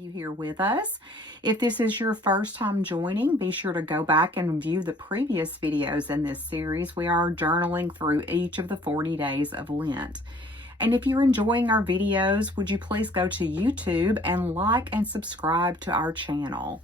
you here with us. If this is your first time joining, be sure to go back and view the previous videos in this series. We are journaling through each of the 40 days of Lent. And if you're enjoying our videos, would you please go to YouTube and like and subscribe to our channel.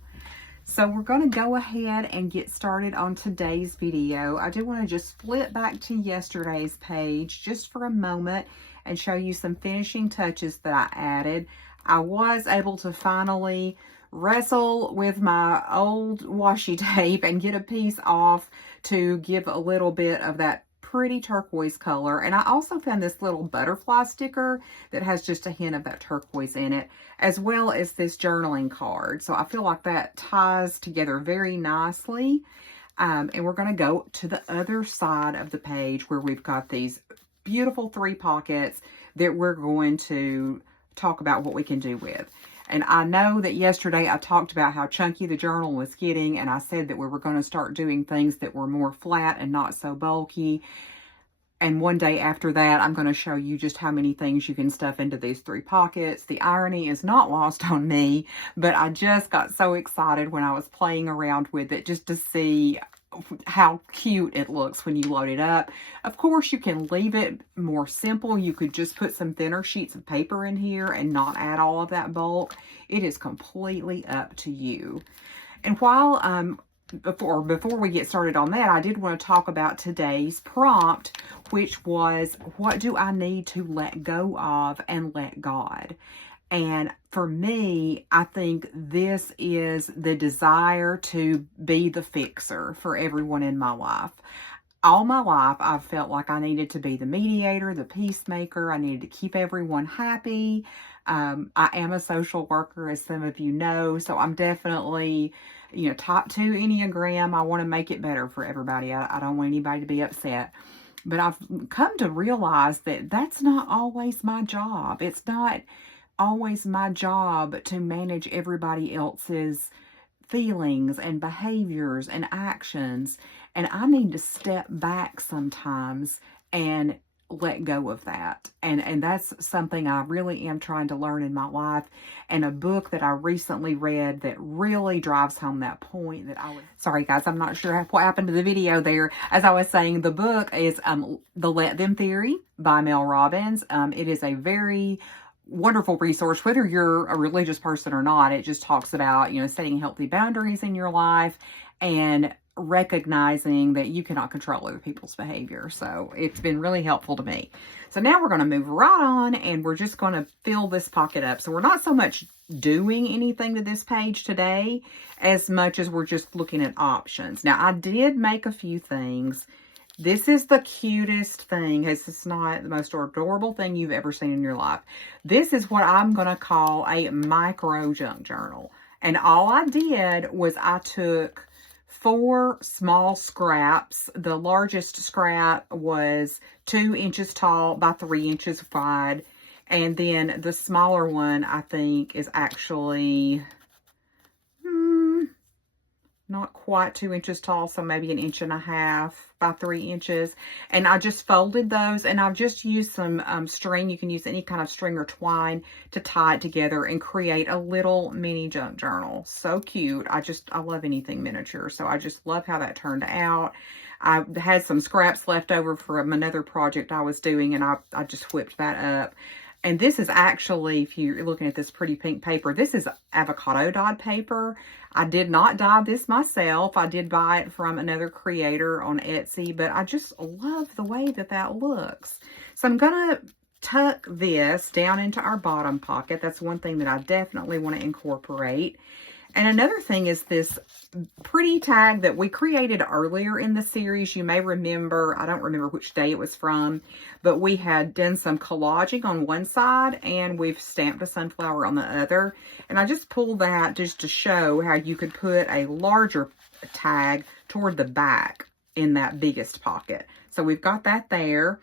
So we're going to go ahead and get started on today's video. I do want to just flip back to yesterday's page just for a moment and show you some finishing touches that I added. I was able to finally wrestle with my old washi tape and get a piece off to give a little bit of that pretty turquoise color. And I also found this little butterfly sticker that has just a hint of that turquoise in it, as well as this journaling card. So I feel like that ties together very nicely. And we're going to go to the other side of the page where we've got these beautiful 3 pockets that we're going to talk about what we can do with. And I know that yesterday I talked about how chunky the journal was getting, and I said that we were going to start doing things that were more flat and not so bulky. And one day after that, I'm going to show you just how many things you can stuff into these 3 pockets. The irony is not lost on me, but I just got so excited when I was playing around with it just to see how cute it looks when you load it up. Of course, you can leave it more simple. You could just put some thinner sheets of paper in here and not add all of that bulk. It is completely up to you. And while before we get started on that, I did want to talk about today's prompt, which was, what do I need to let go of and let God? And for me, I think this is the desire to be the fixer for everyone in my life. All my life, I've felt like I needed to be the mediator, the peacemaker. I needed to keep everyone happy. I am a social worker, as some of you know, so I'm definitely, type 2 Enneagram. I want to make it better for everybody. I don't want anybody to be upset. But I've come to realize that that's not always my job. It's not always my job to manage everybody else's feelings and behaviors and actions. And I need to step back sometimes and let go of that. And that's something I really am trying to learn in my life. And a book that I recently read that really drives home that point that sorry guys, I'm not sure what happened to the video there. As I was saying, the book is The Let Them Theory by Mel Robbins. It is a very wonderful resource, whether you're a religious person or not. It just talks about, setting healthy boundaries in your life and recognizing that you cannot control other people's behavior. So it's been really helpful to me. So now we're going to move right on and we're just going to fill this pocket up. So we're not so much doing anything to this page today as much as we're just looking at options. Now I did make a few things. This is the cutest thing. It's not the most adorable thing you've ever seen in your life. This is what I'm going to call a micro junk journal. And all I did was I took 4 small scraps. The largest scrap was 2 inches tall by 3 inches wide. And then the smaller one, I think, is actually not quite 2 inches tall, so maybe 1.5 inches by 3 inches. And I just folded those, and I've just used some string. You can use any kind of string or twine to tie it together and create a little mini junk journal. So cute. I love anything miniature, so I just love how that turned out. I had some scraps left over from another project I was doing, and I just whipped that up. And this is actually, if you're looking at this pretty pink paper, this is avocado dyed paper. I did not dye this myself. I did buy it from another creator on Etsy, but I just love the way that looks. So I'm going to tuck this down into our bottom pocket. That's one thing that I definitely want to incorporate. And another thing is this pretty tag that we created earlier in the series. You may remember, I don't remember which day it was from, but we had done some collaging on one side and we've stamped a sunflower on the other. And I just pulled that just to show how you could put a larger tag toward the back in that biggest pocket. So we've got that there.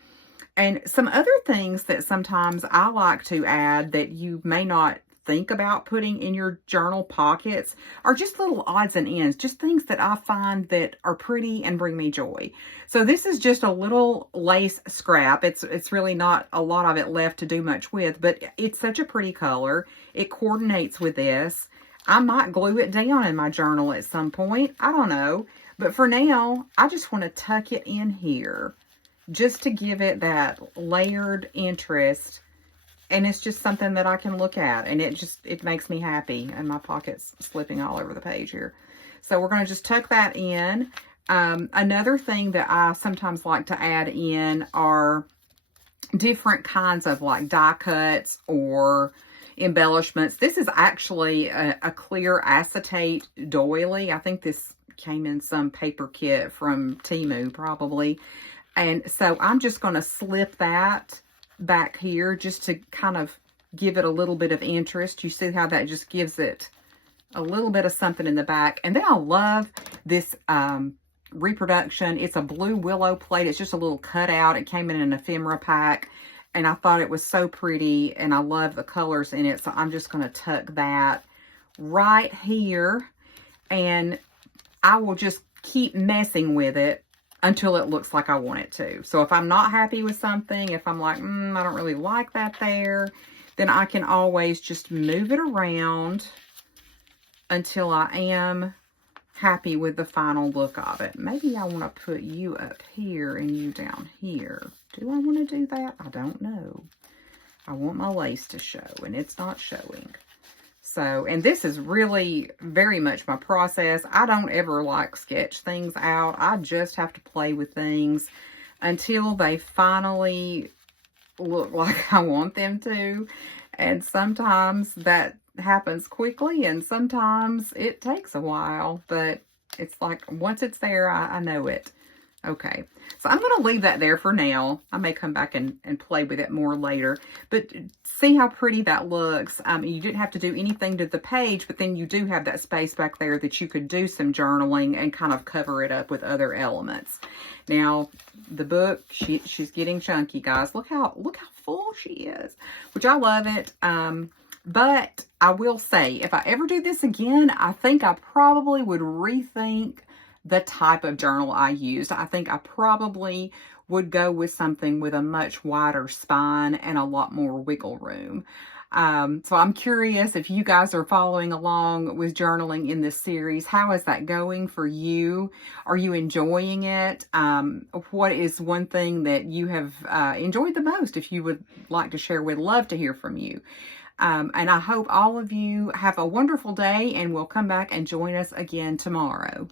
And some other things that sometimes I like to add that you may not think about putting in your journal pockets are just little odds and ends, just things that I find that are pretty and bring me joy. So this is just a little lace scrap. It's really not a lot of it left to do much with, but it's such a pretty color. It coordinates with this. I might glue it down in my journal at some point. I don't know. But for now, I just want to tuck it in here just to give it that layered interest. And it's just something that I can look at. And it makes me happy. And my pocket's slipping all over the page here. So we're going to just tuck that in. Another thing that I sometimes like to add in are different kinds of like die cuts or embellishments. This is actually a clear acetate doily. I think this came in some paper kit from Temu probably. And so I'm just going to slip that back here just to kind of give it a little bit of interest. You see how that just gives it a little bit of something in the back. And then I love this reproduction. It's a blue willow plate. It's just a little cutout. It came in an ephemera pack. And I thought it was so pretty. And I love the colors in it. So I'm just going to tuck that right here. And I will just keep messing with it until it looks like I want it to. So if I'm not happy with something, if I'm like, I don't really like that there, then I can always just move it around until I am happy with the final look of it. Maybe I want to put you up here and you down here. Do I want to do that? I don't know. I want my lace to show, and it's not showing. So, and this is really very much my process. I don't ever like sketch things out. I just have to play with things until they finally look like I want them to. And sometimes that happens quickly, and sometimes it takes a while, but it's like once it's there, I know it. Okay, so I'm going to leave that there for now. I may come back and play with it more later, but see how pretty that looks. You didn't have to do anything to the page, but then you do have that space back there that you could do some journaling and kind of cover it up with other elements. Now, the book, she's getting chunky, guys. Look how full she is, which I love it. But I will say, if I ever do this again, I think I probably would rethink the type of journal I used. I think I probably would go with something with a much wider spine and a lot more wiggle room. So I'm curious if you guys are following along with journaling in this series. How is that going for you? Are you enjoying it? What is one thing that you have enjoyed the most? If you would like to share, we'd love to hear from you. And I hope all of you have a wonderful day, and will come back and join us again tomorrow.